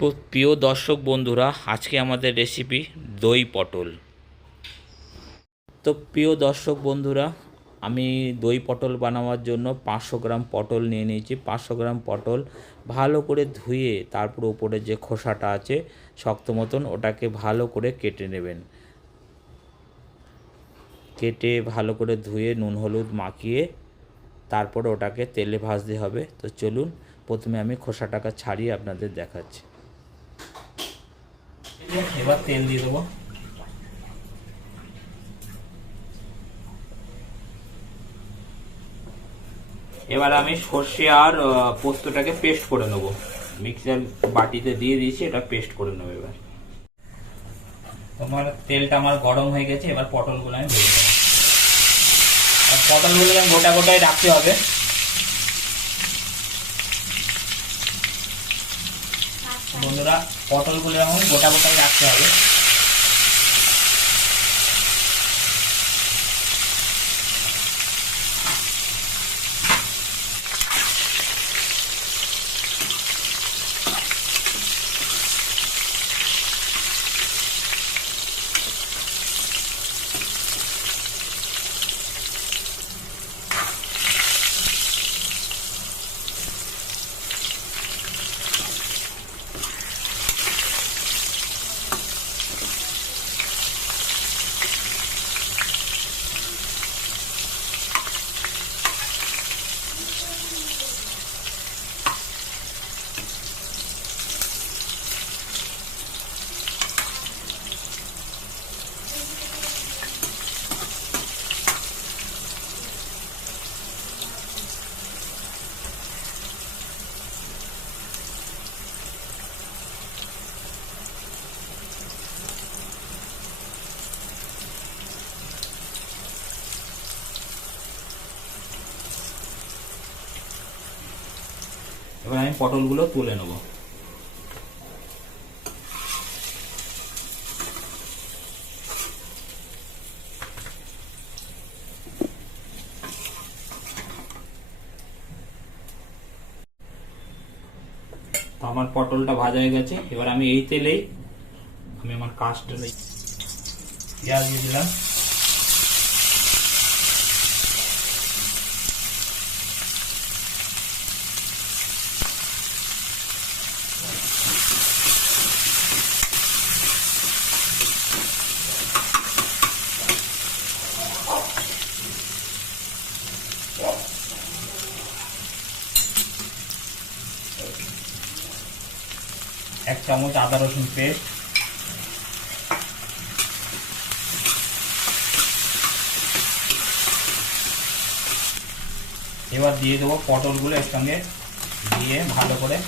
তো প্রিয় দর্শক বন্ধুরা, আজকে আমাদের রেসিপি দই পটল। তো প্রিয় দর্শক বন্ধুরা, আমি দই পটল বানানোর জন্য 500 গ্রাম পটল নিয়ে নিয়েছি। 500 গ্রাম পটল ভালো করে ধুয়ে তারপর উপরে যে খোসাটা আছে শক্ত মতন, ওটাকে ভালো করে কেটে নেবেন। কেটে ভালো করে ধুয়ে নুন হলুদ মাখিয়ে তারপর ওটাকে তেলে ভাজতে হবে। তো চলুন, প্রথমে আমি খোসাটাকে ছাড়িয়ে আপনাদের দেখাচ্ছি। এবার তেল দিয়ে দেবো। এবার আমি সর্ষে আর পোস্তটাকে পেস্ট করে নেব। মিক্সার বাটিতে দিয়ে দিয়েছি, এটা পেস্ট করে নেবো। এবার তোমার তেলটা আমার গরম হয়ে গেছে। এবার পটলগুলো আমি ভেজে নেব। আর পটলগুলো গোটা গোটাই রাখতে হবে। বন্ধুরা, পটলগুলো এখন গোটা গোটাই রাখতে হবে। এবার আমি পটলগুলো তুলে নেব। আমার পটলটা ভাজা হয়ে গেছে। এবার আমি এই তেলেই আমি আমার কাজটা পেঁয়াজ দিয়ে দিলাম। এক চামচ আদা রসুন পেস্ট। এবার দিয়ে দেবো পটলগুলো এর সঙ্গে দিয়ে ভালো করে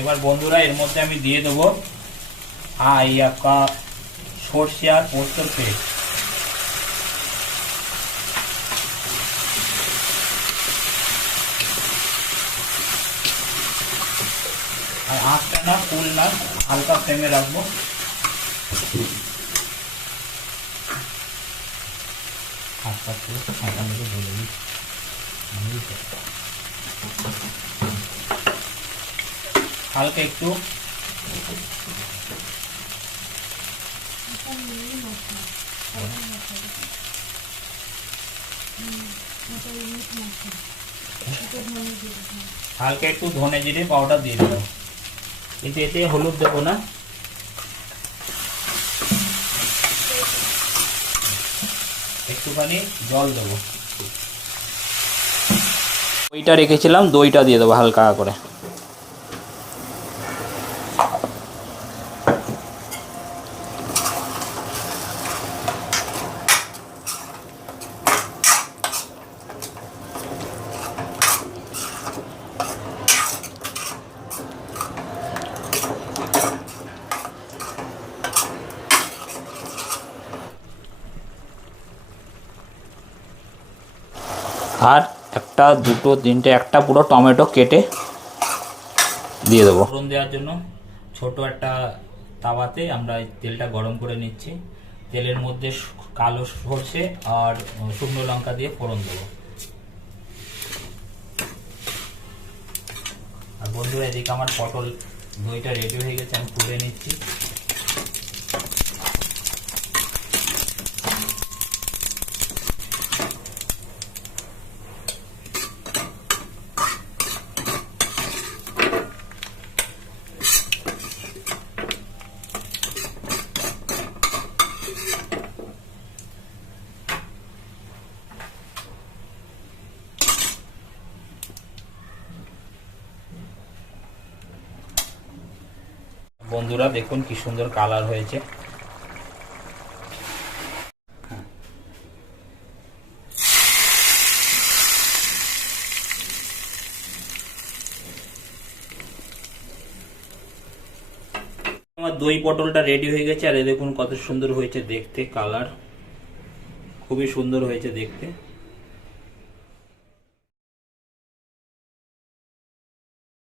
এবার বন্ধুরা, এর মধ্যে আমি দিয়ে দেবো সর্ষে আর পোস্তর পেস্ট। আর আঁচটা না ফুল না, হালকা ফ্লেমে রাখবো। হালকা বলে দিই, হালকা একটু হালকা একটু ধনে জিরে পাউডার দিয়ে দেবো। কিন্তু এতে হলুদ দেবো না। একটুখানি জল দেবো। দইটা রেখেছিলাম, দইটা দিয়ে দেবো হালকা করে। আর একটা, দুটো, তিনটে, একটা পুরো টমেটো কেটে দিয়ে দেবো। ফোড়ন দেওয়ার জন্য ছোট একটা তাওয়াতে আমরা তেলটা গরম করে নিচ্ছি। তেলের মধ্যে কালো সর্ষে আর শুকনো লঙ্কা দিয়ে ফোড়ন দেবো। আর বন্ধুরা, এদিকে আমার পটল দইটা রেডি হয়ে গেছে, আমি তুলে নিচ্ছি। বন্ধুরা দেখুন কি সুন্দর কালার হয়েছে। আমার দই পটলটা রেডি হয়ে গেছে। আর দেখুন কত সুন্দর হয়েছে দেখতে, কালার খুবই সুন্দর হয়েছে দেখতে।